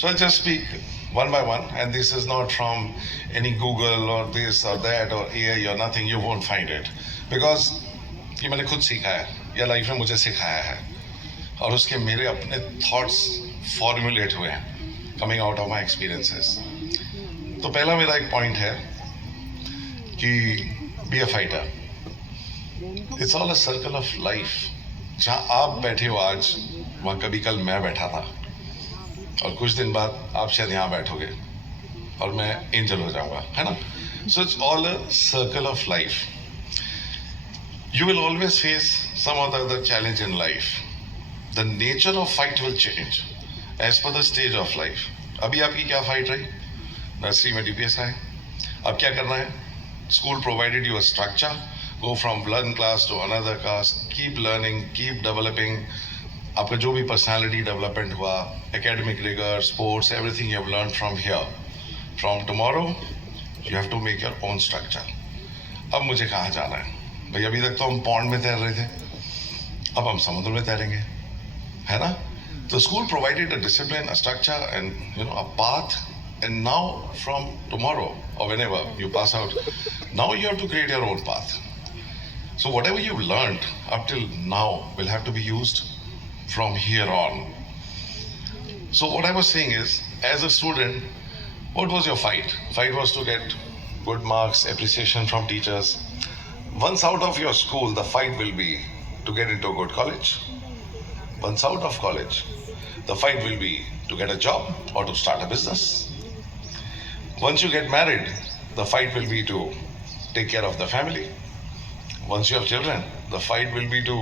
So I'll just speak one by one, and this is not from any Google or this or that or AI or nothing. You won't find it because ये मैंने खुद सीखा है या life में मुझे सिखाया है और उसके मेरे अपने थॉट्स फॉर्मुलेट हुए हैं coming out of my experiences. तो पहला मेरा एक पॉइंट है कि be a fighter. It's all a circle of life. जहाँ आप बैठे हो आज, वहाँ कभी कल मैं बैठा था और कुछ दिन बाद आप शायद यहाँ बैठोगे और मैं एंजल हो जाऊंगा, है ना. So it's all a circle of life. You will always face some or the other challenge in life. The nature of fight will change as per the stage of life. अभी आपकी क्या fight रही? Nursery में DPS आए. अब क्या करना है? School provided you a structure. Go from one class to another class. Keep learning, keep developing. आपका जो भी personality development हुआ, academic rigor, sports, everything you have learned from here. From tomorrow, you have to make your own structure. अब मुझे कहाँ जाना है? भाई अभी तक तो हम पॉन्ड में तैर रहे थे, अब हम समुद्र में तैरेंगे, है ना. तो school provided a discipline, a structure and you know a path. And now from tomorrow और whenever you pass out, now you have to create your own path. So whatever you learned up till now will have to be used from here on. So what I was saying is, as a student, what was your fight? Fight was to get good marks, appreciation from teachers. Once out of your school, the fight will be to get into a good college. Once out of college, the fight will be to get a job or to start a business. Once you get married, the fight will be to take care of the family. Once you have children, the fight will be to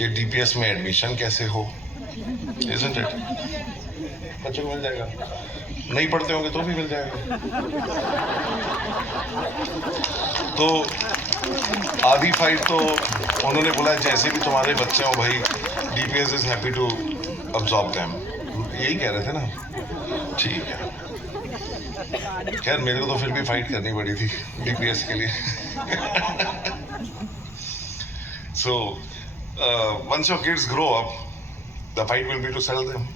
get DPS में admission कैसे हो, isn't it? बच्चों को मिल जाएगा, नहीं पढ़ते होंगे तो भी मिल जाएगा. तो आधी फाइट तो उन्होंने बोला जैसे भी तुम्हारे बच्चे हो भाई, DPS is happy to absorb them. यही कह रहे थे ना. ठीक है, खैर मेरे को तो फिर भी फाइट करनी पड़ी थी डीपीएस के लिए. So once your kids grow up, the fight will be to sell them.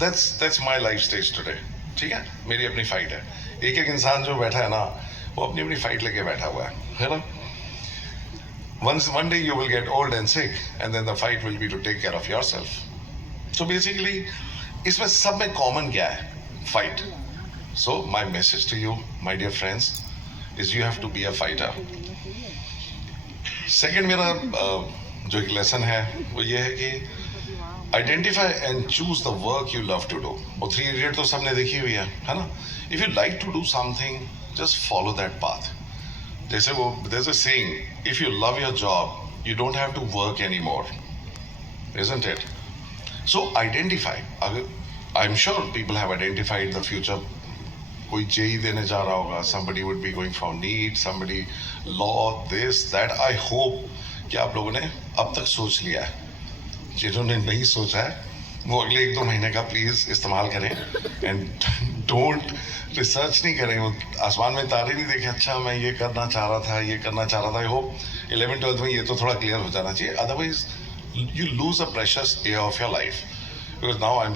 That's my life stage today. ठीक है, मेरी अपनी फाइट है. एक एक इंसान जो बैठा है ना, वो अपनी अपनी फाइट लेके बैठा हुआ है ना. One day you will get old and sick, and then the fight will be to take care of yourself. So basically, इसमें सब में common क्या है? Fight. So my message to you, my dear friends, is you have to be a fighter. Second मेरा जो एक lesson है वो ये है कि identify and choose the work you love to do. वो 3 Idiot तो सबने देखी हुई है ना. If you like to do something, just follow that path. जैसे वो, there's a saying, if you love your job, you don't have to work anymore, isn't it? So identify. I'm sure people have identified the future. कोई JEE देने जा रहा होगा, somebody would be going for NEET, somebody law, this, that. I hope कि आप लोगों ने अब तक सोच लिया है. जिन्होंने नहीं सोचा है वो अगले 1-2 महीने का प्लीज इस्तेमाल करें एंड डोंट रिसर्च नहीं करें. वो आसमान में तारे नहीं देखे, अच्छा मैं ये करना चाह रहा था, ये करना चाह रहा था. आई होप 11th-12th में ये तो थोड़ा क्लियर हो जाना चाहिए. Otherwise you lose a precious year of your life. Because now I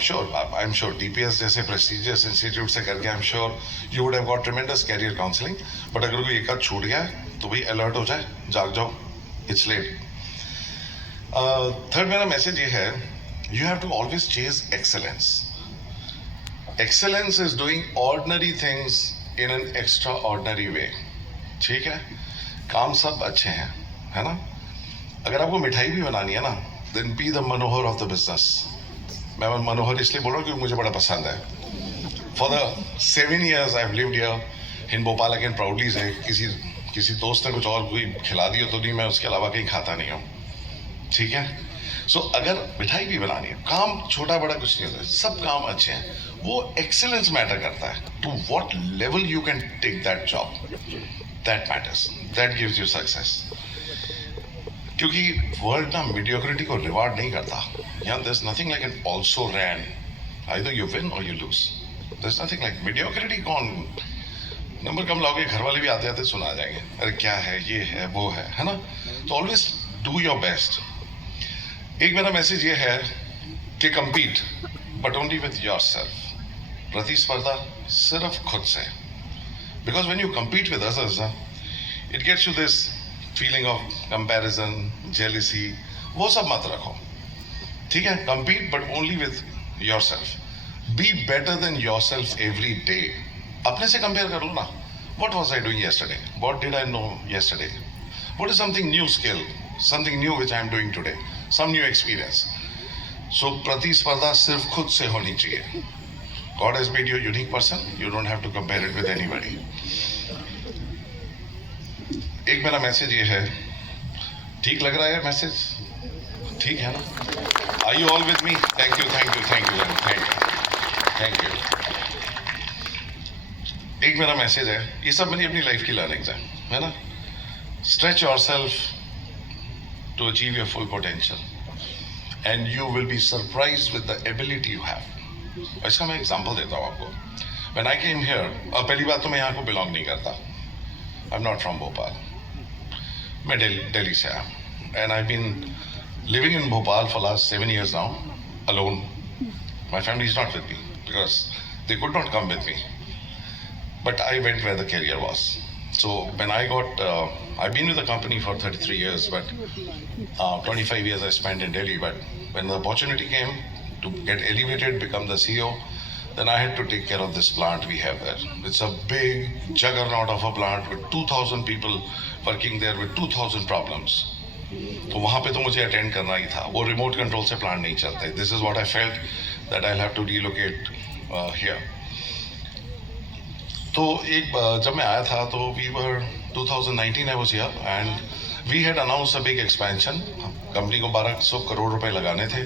am sure DPS जैसे प्रेस्टिजियस इंस्टीट्यूट से करके I am sure you would have got tremendous career counselling. But अगर कोई एक आध छूट गया है तो भाई अलर्ट हो जाए, जाग जाओ, इट्स लेट. थर्ड मेरा मैसेज ये है, you have to always chase excellence. Excellence is doing ordinary things in an extraordinary way. ठीक है, काम सब अच्छे हैं, है ना. अगर आपको मिठाई भी बनानी है ना, then be the Manohar of the business. मैं मनोहर इसलिए बोल रहा हूँ क्योंकि मुझे बड़ा पसंद है. For the 7 years I've lived here in Bhopal, I can proudly say, किसी दोस्त ने कुछ और कोई खिला दिया तो नहीं, मैं उसके अलावा कहीं खाता नहीं हूँ. ठीक है. सो अगर मिठाई भी बनानी है, काम छोटा बड़ा कुछ नहीं होता, सब काम अच्छे हैं. वो एक्सेलेंस मैटर करता है. To what level you can take that job, that matters, that gives you success. क्योंकि वर्ल्ड ना मीडियोक्रिटी को रिवार्ड नहीं करता. यहाँ there is nothing like an also ran. Either you win or you lose. There is nothing like mediocrity. कौन number कम लाओगे, घर वाले भी आते आते सुना जाएंगे, अरे क्या है, ये है, वो है ना. तो ऑलवेज डू योर बेस्ट. एक मेरा मैसेज ये है कि compete but only with yourself. प्रतिस्पर्धा सिर्फ खुद से. Because when you compete with others, it gets you this feeling of comparison, jealousy. वो सब मत रखो, ठीक है? Compete but only with yourself. Be better than yourself every day. अपने से compare कर लो ना. What was I doing yesterday? What did I know yesterday? What is something new skill? Something new which I am doing today? Some new experience. So प्रतिस्पर्धा सिर्फ खुद से होनी चाहिए. God has made you a unique person. You don't have to compare it with anybody. एक मेरा message ये है, ठीक लग रहा है मैसेज? ठीक है ना? Are you all with me? Thank you, thank you, thank you, thank you, thank you. एक मेरा मैसेज है, ये सब मेरी अपनी लाइफ की लर्निंग्स है, है ना? Stretch yourself to achieve your full potential, and you will be surprised with the ability you have. इसका मैं एग्जांपल देता हूँ आपको. When I came here, और पहली बात तो मैं यहाँ को बिलोंग नहीं करता. I'm not from Bhopal. मैं दिल्ली से आया. And I've been living in Bhopal for last 7 years now, alone. My family is not with me because they could not come with me. But I went where the career was. So when I got, I've been with the company for 33 years, but 25 years I spent in Delhi. But when the opportunity came to get elevated, become the CEO, then I had to take care of this plant we have there. It's a big juggernaut of a plant with 2,000 people working there with 2,000 problems. तो वहाँ पे तो मुझे attend करना ही था. वो remote control से plant नहीं चलते. This is what I felt that I have to relocate here. तो एक जब मैं आया था तो we were 2019 I was here and we had announce a big expansion. Company को 1200 करोड़ रुपए लगाने थे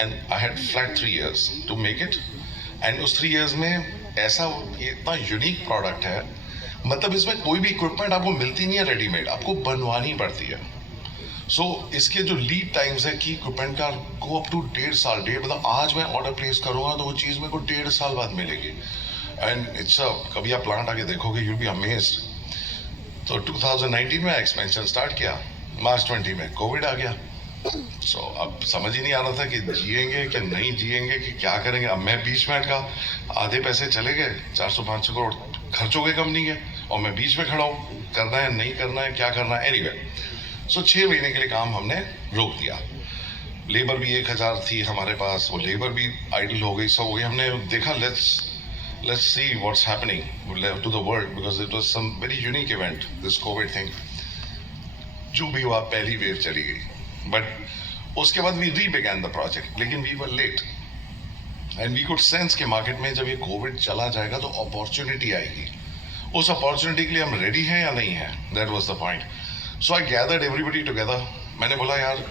and I had flat 3 years to make it. And उस 3 years में ऐसा इतना यूनिक प्रोडक्ट है, मतलब इसमें कोई भी इक्विपमेंट आपको मिलती नहीं है रेडीमेड, आपको बनवानी पड़ती है. सो इसके जो लीड टाइम्स है कि इक्विपमेंट का गो अप टू 1.5 साल. मतलब आज मैं ऑर्डर प्लेस करूंगा तो वो चीज़ मेरे को 1.5 साल बाद मिलेगी. एंड इट्स कभी आप प्लांट आके देखोगे, यू बी अमेज्ड. तो 2019 में एक्सपेंशन स्टार्ट किया. मार्च 20 में कोविड आ गया. सो अब समझ ही नहीं आ रहा था कि जिएंगे कि नहीं जिएंगे, कि क्या करेंगे. अब मैं बीच में अटका. आधे पैसे चले गए, 400-500 करोड़ खर्च हो गए कंपनी के, और मैं बीच में खड़ा हूँ. करना है नहीं करना है, क्या करना है. एनीवे, सो 6 महीने के लिए काम हमने रोक दिया. लेबर भी 1000 थी हमारे पास, वो लेबर भी आइडल हो गई, सब हो गई. हमने देखा let's see what's happening to the world because it was some very unique event, this COVID thing. जो भी हुआ, पहली वेव चली गई. बट उसके बाद वी री-began the project, लेकिन we were late and we could sense कि मार्केट में जब ये कोविड चला जाएगा तो अपॉर्चुनिटी आएगी. उस अपॉर्चुनिटी के लिए हम रेडी हैं या नहीं हैं, that was the point. So I gathered everybody together. मैंने बोला यार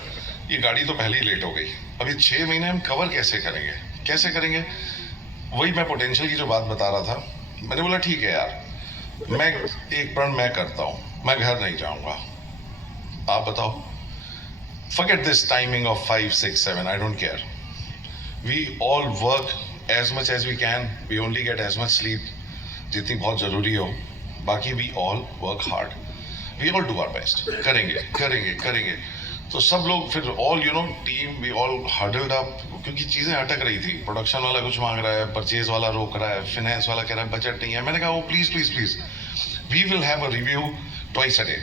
ये गाड़ी तो पहले ही लेट हो गई, अभी 6 महीने हम कवर कैसे करेंगे. वही मैं पोटेंशियल की जो बात बता रहा था. मैंने बोला ठीक है यार, मैं एक प्रण मैं करता हूँ, मैं घर नहीं जाऊँगा. आप बताओ. Forget this timing of 5, 6, 7. I don't care. We all work as much as we can. We only get as much sleep जितनी बहुत ज़रूरी हो. बाकी we all work hard. We all do our best. करेंगे. तो सब लोग फिर all team we all huddled up क्योंकि चीज़ें अटक रही थी. प्रोडक्शन वाला कुछ मांग रहा है, परचेज वाला रोक रहा है, फाइनेंस वाला कह रहा है बजट नहीं है. मैंने कहा वो please we will have a review twice a day.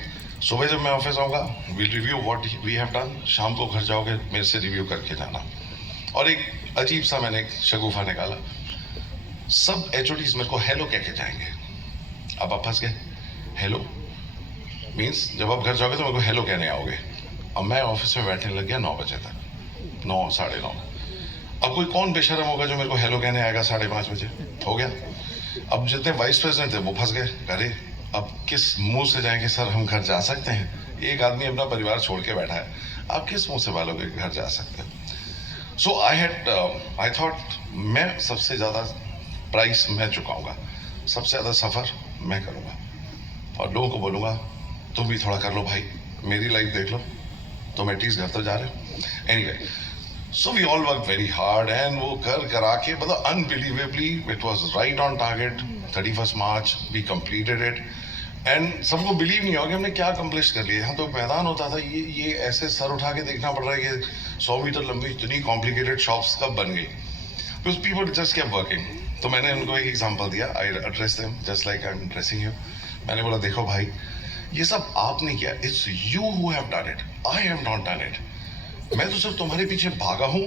सुबह जब मैं ऑफिस आऊँगा we'll review what we have done. शाम को घर जाओगे मेरे से रिव्यू करके जाना. और एक अजीब सा मैंने एक शगुफा निकाला. सब HODs मेरे को हेलो कह के जाएंगे. अब आप फंस गए. हेलो मीन्स जब आप घर जाओगे तो मेरे को हेलो कहने आओगे. अब मैं ऑफिस में बैठने लग गया 9 बजे तक, 9, 9:30. अब कोई कौन बेशरम होगा जो मेरे को हेलो कहने आएगा 5:30 बजे. हो गया. अब जितने वाइस प्रेसिडेंट थे वो फंस गए. अरे अब किस मुंह से जाएंगे सर, हम घर जा सकते हैं. एक आदमी अपना परिवार छोड़ के बैठा है, आप किस मुंह से बोलोगे घर जा सकते हैं. सो आई थॉट मैं सबसे ज़्यादा प्राइस मैं चुकाऊंगा, सबसे ज़्यादा सफ़र मैं करूँगा और लोगों को बोलूँगा तुम भी थोड़ा कर लो भाई, मेरी लाइफ देख लो, तुम एटलीस्ट घर तो जा रहे हो. Anyway, so we all work very hard and वो करा के मतलब unbelievably it was right on target. 31 March we completed it and सबको बिलीव नहीं होगा कि हमने क्या अकम्प्लिश कर लिया. यहाँ तो मैदान होता था, ये ऐसे सर उठा के देखना पड़ रहा है कि 100 मीटर लंबी इतनी कॉम्प्लिकेटेड शॉप्स कब बन गई. Because people just kept working. तो मैंने उनको एक एग्जांपल दिया, I address them just like I am addressing you. मैंने बोला देखो भाई, ये सब आपने किया, it's you who have done it, I have not done it. मैं तो सिर्फ तुम्हारे पीछे भागा हूँ,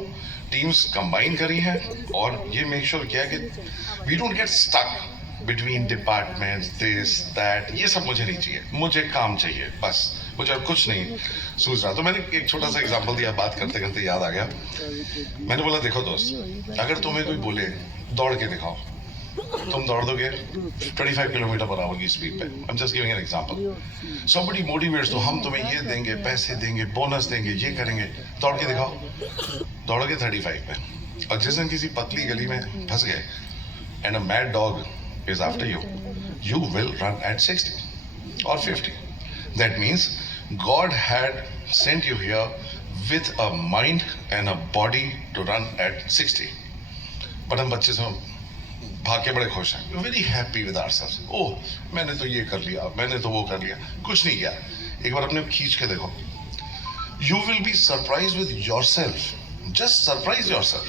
टीम्स कंबाइन करी है और ये मेक श्योर किया कि we don't get stuck between departments, this that, ये सब मुझे नहीं चाहिए, मुझे काम चाहिए बस, मुझे और कुछ नहीं सूझ रहा। तो मैंने एक छोटा सा एग्जांपल दिया, बात करते करते याद आ गया। मैंने बोला देखो दोस्त, अगर तुम्हें कोई बोले दौड़ के दिखाओ, तुम दौड़ दोगे 25 किलोमीटर पर आवर की स्पीड पे, I am just giving an example. Somebody motivates, तो हम तुम्हें ये देंगे, पैसे देंगे, बोनस देंगे, ये करेंगे, दौड़ के दिखाओ। दौड़ोगे 35 पे, और जिस दिन किसी पतली गली में फंस गए and a mad dog is after you, you will run at 60 or 50. That means God had sent you here with a mind and a body to run at 60. But हम बच्चे से भाग के बड़े खुश हैं, वेरी हैप्पी विद आवरसेल्व्स। ओह मैंने तो ये कर लिया, मैंने तो वो कर लिया, कुछ नहीं किया। एक बार अपने खींच के देखो, you will be surprised with yourself. Just surprise yourself.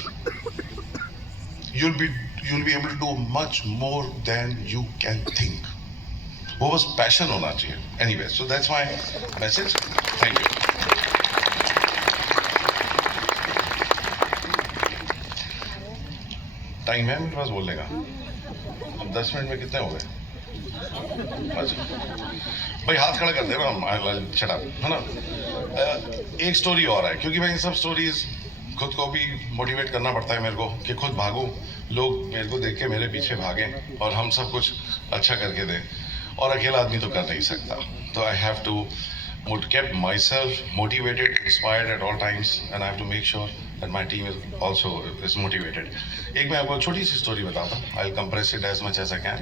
You'll be able to do much more than you can think. वो बस पैशन होना चाहिए। Anyway, so that's my message. Thank you. Time है मेरे पास बोलने का? अब 10 मिनट में कितने हो गए? अच्छा भाई हाथ खड़ा कर दे हम छड़ा, है ना? एक स्टोरी और है, क्योंकि मैं इन सब स्टोरीज खुद को भी मोटिवेट करना पड़ता है मेरे को कि खुद भागूं, लोग मेरे को देख के मेरे पीछे भागें और हम सब कुछ अच्छा करके दें, और अकेला आदमी तो कर नहीं सकता। तो I have to keep myself motivated, inspired at all times, and I have to make sure that my team is motivated. एक मैं आपको छोटी सी स्टोरी बताता हूँ, I'll compress it as much as I can.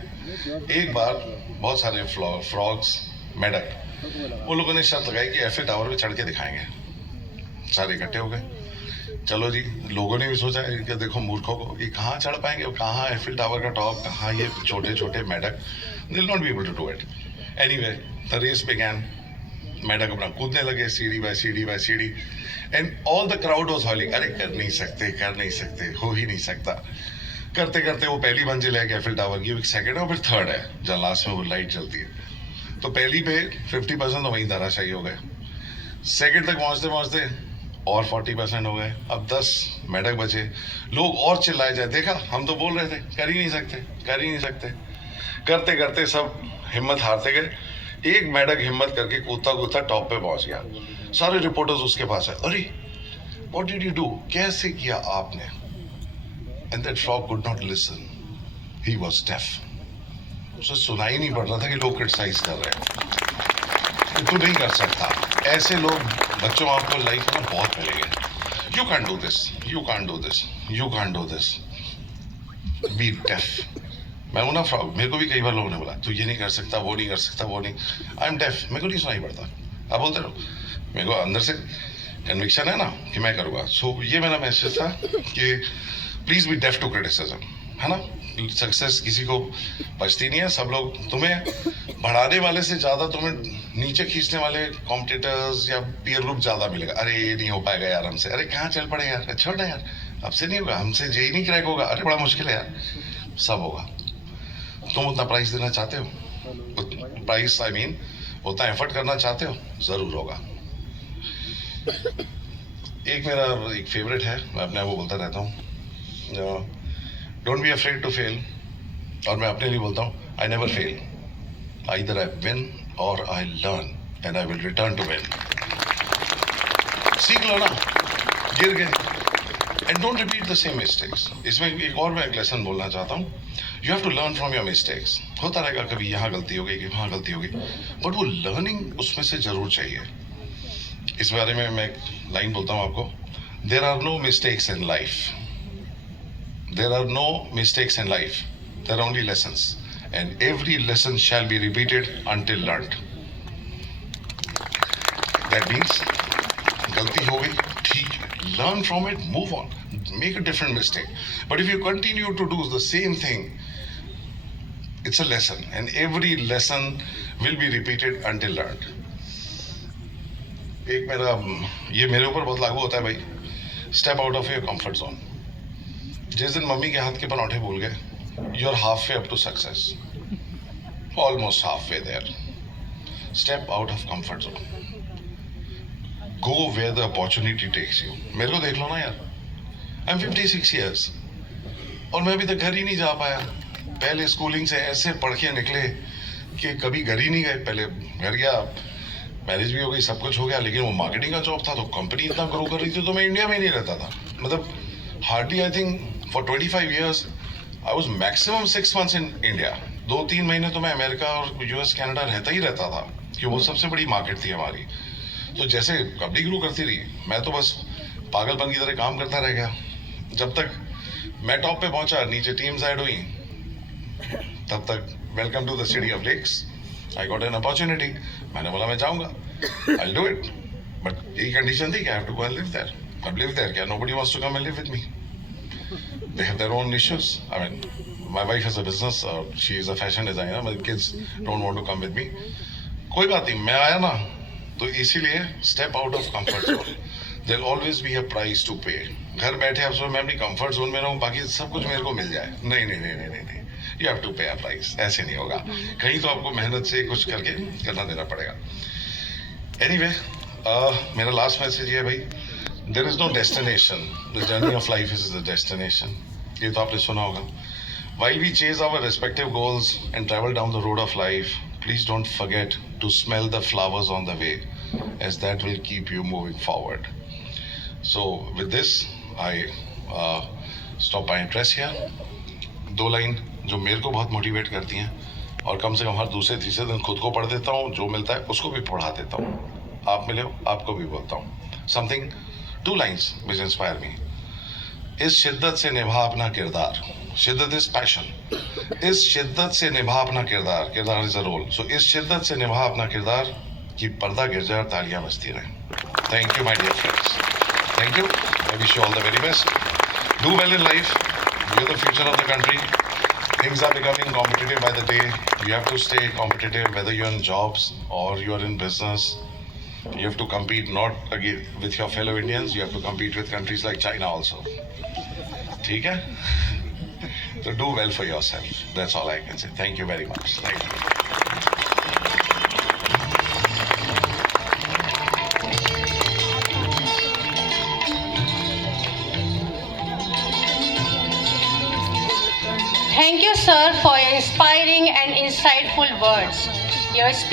एक बार बहुत सारे फ्रॉग्स, मेढक, वो लोगों ने शर्त लगाई कि एफिल टावर पे चढ़ के दिखाएंगे। सारे इकट्ठे हो गए। चलो जी, लोगों ने भी सोचा कि देखो मूर्खों को, ये कहाँ चढ़ पाएंगे, कहाँ एफिल टावर का टॉप, कहाँ ये छोटे छोटे मेढक, they will not be able to do it. Anyway the race began. मेढक अपना कूदने लगे सीढ़ी बाय सीढ़ी, and all the crowd was howling, अरे कर नहीं सकते, हो ही नहीं सकता। करते करते वो पहली मंजिल है एफिल टावर की, एक सेकंड है और फिर थर्ड है जहाँ लास्ट में वो लाइट जलती है। तो पहली पे 50% तो वहीं धराशायी हो गए, सेकंड तक पहुंचते पहुंचते और 40% हो गए। अब 10 मेढक बचे। लोग और चिल्लाए जाए, देखा हम तो बोल रहे थे, कर ही नहीं सकते। करते करते सब हिम्मत हारते गए। एक मेढक हिम्मत करके कूदता टॉप पे पहुंच गया। सारे रिपोर्टर्स उसके पास है, अरे व्हाट डिड यू डू, कैसे किया आपने? And that frog could not listen, he was deaf. उसे सुनाई नहीं पड़ रहा था कि लोग क्रिटिसाइज कर रहे हैं। तू नहीं कर सकता। ऐसे लोग बच्चों आपको लाइफ में बहुत मिलेंगे। You can do this, be deaf. मैं हूं ना फ्रॉग, मेरे को भी कई बार लोगों ने बोला तू ये नहीं कर सकता, वो नहीं कर सकता, वो नहीं। आई एम डेफ, मेरे को नहीं सुनाई पड़ता। आप बोलते रहो, मेरे को अंदर से कन्विक्शन है ना कि मैं करूँगा। सो ये मेरा मैसेज था कि please be deaf to criticism, है ना? सक्सेस किसी को बचती नहीं है। सब लोग तुम्हें बढ़ाने वाले से ज्यादा तुम्हें नीचे खींचने वाले कॉम्पिटिटर्स या पीयर ग्रुप ज्यादा मिलेगा। अरे ये नहीं हो पाएगा यार हमसे, अरे कहाँ चल पड़े यार, छोड़ ना यार, हमसे नहीं होगा, हमसे जेई नहीं क्रैक होगा, अरे बड़ा मुश्किल है यार। सब होगा। तुम उतना प्राइस देना चाहते हो, प्राइस आई मीन उतना एफर्ट करना चाहते हो, जरूर होगा। एक मेरा एक फेवरेट है, मैं अपने आप को बोलता रहता हूँ, don't be afraid to fail. और मैं अपने लिए बोलता हूँ, I never fail, either I win or I learn and I will return to win. सीख लो ना, गिर गए, and don't repeat the same mistakes. इसमें एक और मैं एक लेसन बोलना चाहता हूँ, you have to learn from your mistakes. होता रहेगा कभी यहाँ गलती हो गई, वहाँ गलती हो गई, बट वो लर्निंग उसमें से जरूर चाहिए। इस बारे में मैं एक लाइन बोलता हूँ आपको, there are no mistakes in life, there are no mistakes in life, there are only lessons, and every lesson shall be repeated until learned. That means गलती हो गई, ठीक है, learn from it, move on, make a different mistake. But if you continue to do the same thing, it's a lesson, and every lesson will be repeated until learned. एक मेरा ये मेरे ऊपर बहुत लागू होता है भाई, step out of your comfort zone. जिस दिन मम्मी के हाथ के पराठे भूल गए, you're halfway up to success. Almost halfway there. Step out of comfort zone. Go where the opportunity takes you. मेरे को देख लो ना यार. I'm 56 years. और मैं अभी तक घर ही नहीं जा पाया. पहले स्कूलिंग से ऐसे पढ़ के निकले कि कभी घर ही नहीं गए. पहले घर गया, मैरिज भी हो गई, सब कुछ हो गया, लेकिन वो मार्केटिंग का जॉब था तो कंपनी इतना ग्रो कर रही थी तो मैं इंडिया में ही नहीं रहता था. मतलब hardly I think for 25 years I was maximum 6 months in India. 2-3 महीने तो मैं अमेरिका और यूएस कनाडा रहता था कि वो सबसे बड़ी मार्केट थी हमारी. तो जैसे कंपनी ग्रो करती रही, मैं तो बस पागलपन की तरह काम करता रह गया. जब तक मैं टॉप पे पहुंचा, नीचे टीम्स ऐड हुई, तब तक welcome to the city of lakes. I got an opportunity. मैंने बोला मैं जाऊंगा, आई डू इट. बट यही कंडीशन थी कि I have to go and live there. अब लिव देयर क्या, nobody wants to come and live with me. They have their own issues. I mean, my wife has a business. She is a fashion designer. My kids don't want to come with me. कोई बात नहीं, मैं आया ना, तो इसीलिए step out of comfort zone. There'll always be a price to pay. घर बैठे आप सोच मैं अपनी comfort zone में रहूँ, बाकी सब कुछ मेरे को मिल जाए. नहीं नहीं नहीं नहीं नहीं. You have to pay a price. ऐसे नहीं होगा. कहीं तो आपको मेहनत से कुछ करके करना देना पड़ेगा. Anyway, मेरा last message ये है भाई. There is no destination. The journey of life is the destination. ये तो आपने सुना होगा. While we chase our respective goals and travel down the road of life, please don't forget to smell the flowers on the way, as that will keep you moving forward. So with this, I stop my interest here. 2 line जो मेरे को बहुत motivate करती हैं, और कम से कम हर दूसरे तीसरे दिन खुद को पढ़ देता हूँ. जो मिलता है उसको भी पढ़ा देता हूँ. आप मिले हो, आपको भी बोलता हूँ. Something 2 lines which inspire me. इस शिद्दत से निभा अपना किरदार. शिद्दत इज पैशन. इस शिद्दत से निभा अपना किरदार. किरदार इज अ रोल. सो इस शिद्दत से निभा अपना किरदार कि पर्दा गिर जाए और तालियां बजती रहें. Thank you my dear friends. Thank you. I wish you all the very best. Do well in life. You are the future of the country. Things are becoming competitive by the day. You have to stay competitive whether you're in jobs or you're in business. You have to compete not again with your fellow Indians. You have to compete with countries like China also. ठीक है? So do well for yourself. That's all I can say. Thank you very much. Thank you. Thank you, sir, for your inspiring and insightful words. Your speech